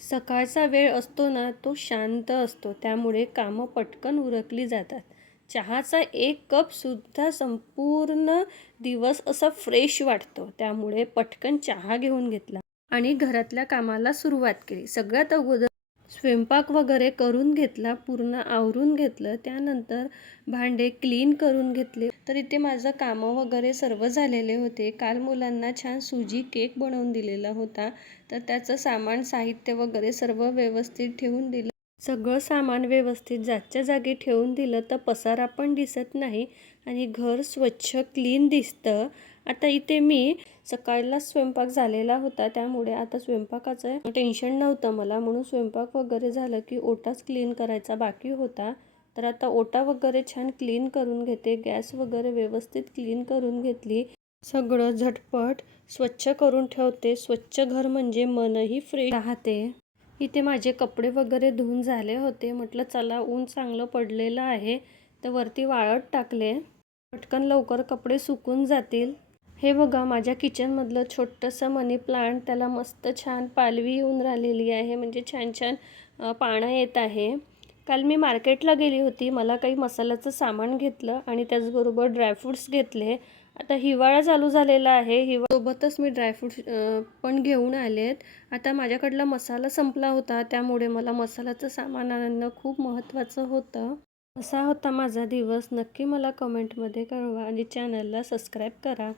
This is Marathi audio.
सकाळचा वेळ असतो ना, तो शांत असतो. त्यामुळे कामं पटकन उरकली जातात. चहाचा एक कपसुद्धा संपूर्ण दिवस असा फ्रेश वाटतो. त्यामुळे पटकन चहा घेऊन घेतला आणि घरातल्या कामाला सुरुवात केली. सगळ्यात अगोदर स्वयंपाक वगैरे करून घेतला, पूर्ण आवरून घेतलं. त्यानंतर भांडे क्लीन करून घेतले. तर इथे माझं कामं वगैरे सर्व झालेले होते. काल मुलांना छान सुजी केक बनवून दिलेला होता. तर त्याचं सामान, साहित्य वगैरे सर्व व्यवस्थित ठेवून दिलं. सगळं सामान व्यवस्थित जागच्या जागी ठेवून दिलं तर पसारा पण दिसत नाही आणि घर स्वच्छ क्लीन दिसतं. आता इथे मी सकाळला स्वयंपाक झालेला होता, त्यामुळे आता स्वयंपाकाचं टेन्शन नव्हतं मला, म्हणून स्वयंपाक वगैरे झालं की ओटाच क्लीन करायचा बाकी होता. तर आता ओटा वगैरे छान क्लीन करून घेते. गॅस वगैरे व्यवस्थित क्लीन करून घेतली. सगळं झटपट स्वच्छ करून ठेवते. स्वच्छ घर म्हणजे मनही फ्रेश राहते. इथे माझे कपडे वगैरे धुवून झाले होते. म्हटलं चला, ऊन चांगलं पडलेलं आहे तर वरती वाळत टाकले. पटकन लवकर कपडे सुकून जातील. हे बघा, माझ्या किचनमधलं छोटंसं मनी प्लांट, त्याला मस्त छान पालवी येऊन राहिलेली आहे. म्हणजे छान छान पानं येत आहे. काल मी मार्केटला गेली होती. मला काही मसाल्याचं सामान घेतलं आणि त्याचबरोबर ड्रायफ्रूट्स घेतले. आता हिवाळा चालू झालेला आहे. हिवाळ्यासोबतच मी ड्रायफ्रूट्स पण घेऊन आलेत. आता माझ्याकडला मसाला संपला होता, त्यामुळे मला मसाल्याचं सामान आणणं खूप महत्त्वाचं होतं. असा होता माझा दिवस. नक्की मला कमेंटमध्ये कळवा आणि चॅनलला सबस्क्राईब करा.